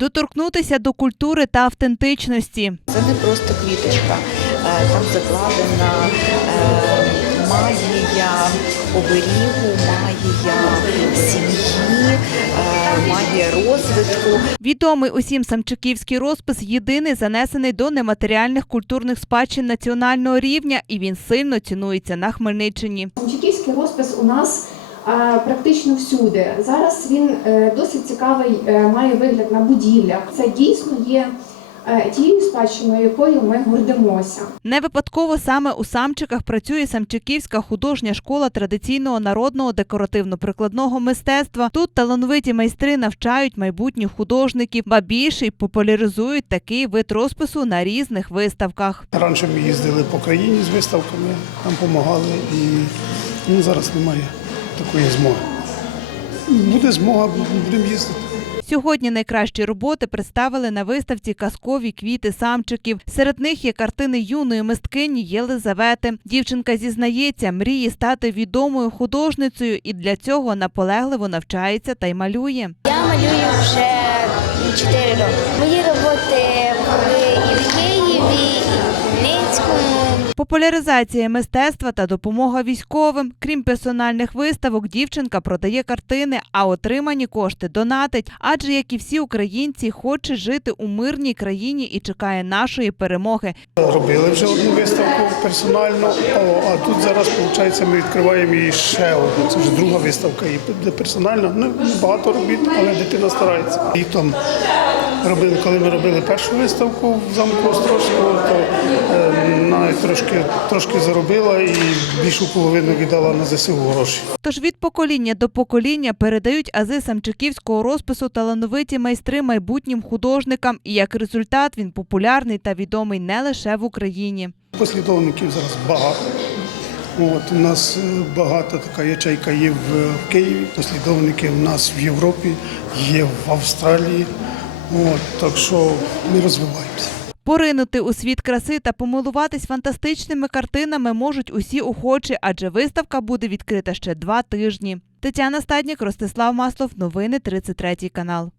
доторкнутися до культури та автентичності. Це не просто квіточка, Е, там закладена е, магія оберігу, магія сім'ї, е, магія розвитку. Відомий усім самчиківський розпис єдиний занесений до нематеріальних культурних спадщин національного рівня, і він сильно цінується на Хмельниччині. Самчиківський розпис у нас практично всюди. Зараз він е, досить цікавий, е, має вигляд на будівлях. Це дійсно є е, тією спадщиною, якою ми гордимося. Не випадково саме у самчиках працює самчиківська художня школа традиційного народного декоративно-прикладного мистецтва. Тут талановиті майстри навчають майбутніх художників, ба більше й популяризують такий вид розпису на різних виставках. Раніше ми їздили по країні з виставками, нам допомагали і ну, зараз немає такої змоги. Буде змога, будемо їздити. Сьогодні найкращі роботи представили на виставці казкові квіти самчиків. Серед них є картини юної мисткині Єлизавети. Дівчинка зізнається, мріє стати відомою художницею і для цього наполегливо навчається та й малює. Я малюю вже 4 роки. Популяризація мистецтва та допомога військовим. Крім персональних виставок, дівчинка продає картини, а отримані кошти донатить. Адже як і всі українці, хоче жити у мирній країні і чекає нашої перемоги. Робили вже одну виставку персонально, а тут зараз, виходить, ми відкриваємо і ще одну. Це вже друга виставка і буде персонально. Ну, багато робіт, але дитина старається. І там робили, коли ми робили першу виставку в замку Острозького, то е, навіть трошки, трошки заробила і більшу половину віддала на ЗСУ гроші. Тож від покоління до покоління передають ази самчиківського розпису талановиті майстри майбутнім художникам, і як результат він популярний та відомий не лише в Україні. Послідовників зараз багато. От, у нас е, багата така ячейка є в Києві, послідовники у нас в Європі, є в Австралії. От, так що ми розвиваємося. Поринути у світ краси та помилуватись фантастичними картинами можуть усі охочі, адже виставка буде відкрита ще два тижні. Тетяна Стаднік, Ростислав Маслов, новини 33 канал.